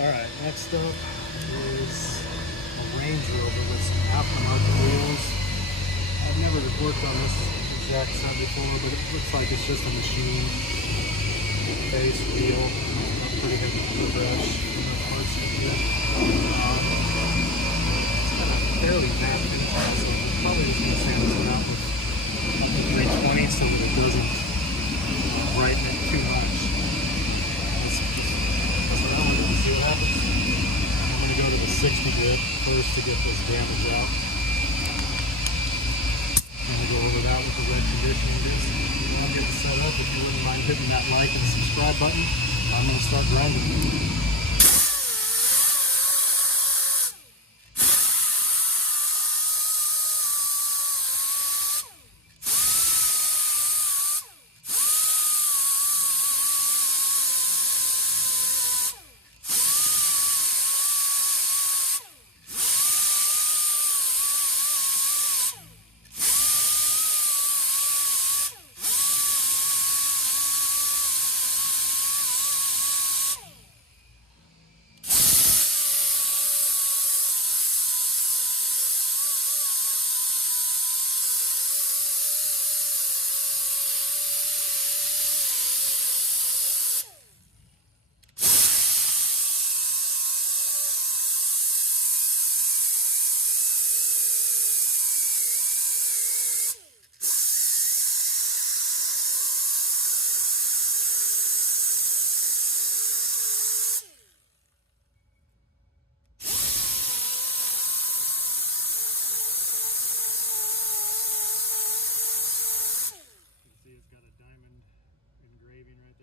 Alright, next up is a Range Rover with some aftermarket wheels. I've never worked on this exact set before, but it looks like it's just a machine base wheel. Pretty heavy brush in the parts here. It's got a fairly bad pinch, so we're probably just going to sand this one out with 320 so that it doesn't brighten it too much. See what happens. I'm going to go to the 60 grit first to get this damage out. I'm going to go over that with the red conditioning disc. I'll get it set up. If you wouldn't mind hitting that like and subscribe button, I'm going to start grinding.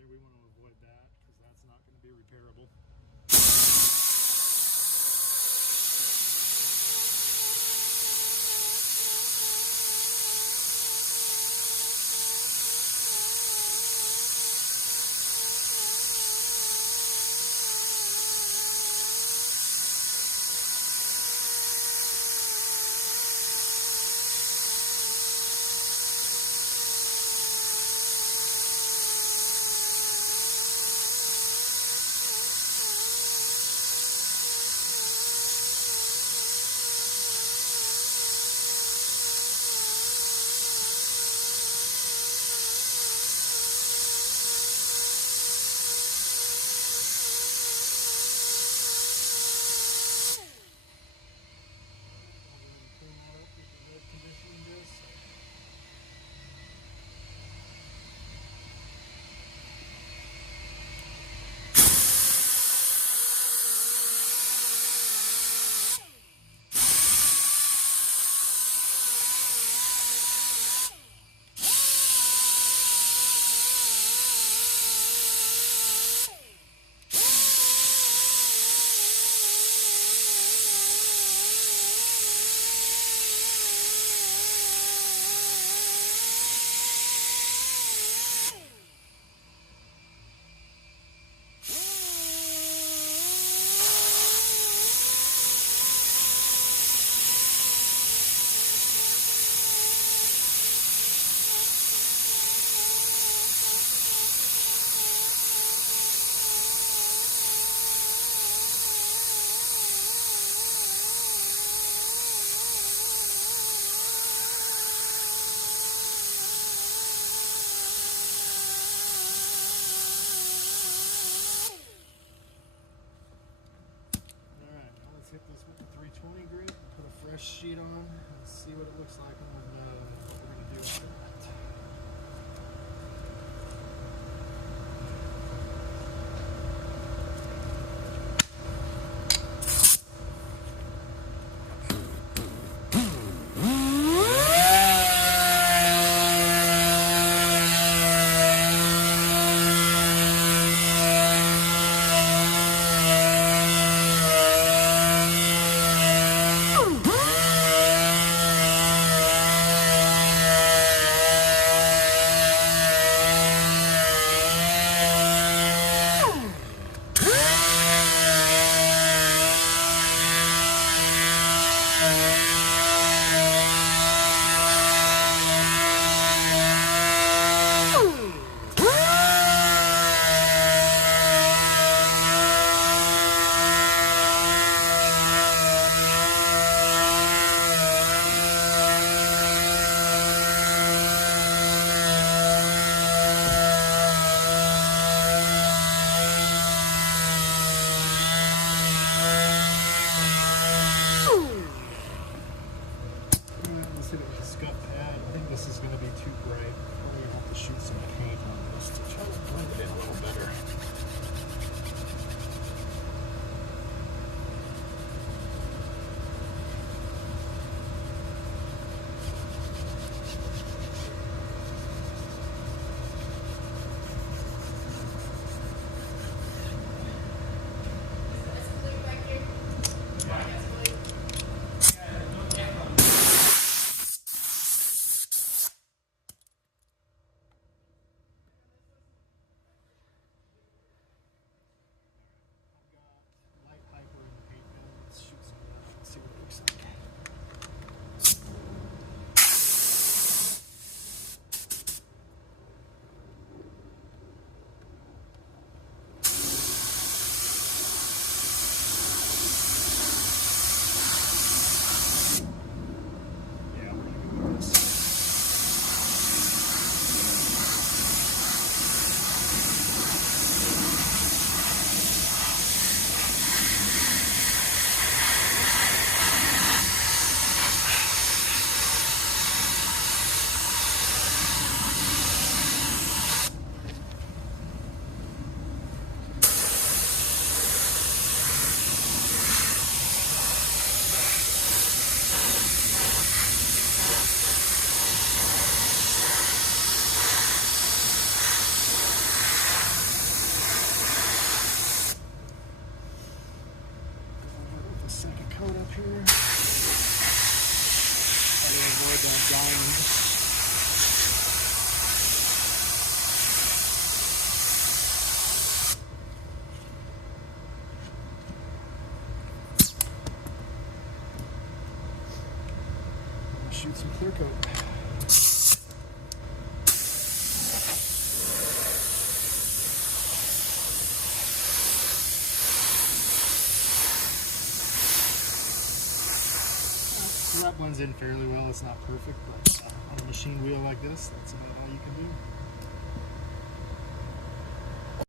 We want to avoid that because that's not going to be repairable. Hit this with the 320 grit, put a fresh sheet on, and see what it looks like and what we're going to do after that. coat up here. Try to avoid that diamond. Shoot some clear coat. So that blends in fairly well. It's not perfect, but on a machine wheel like this, that's about all you can do.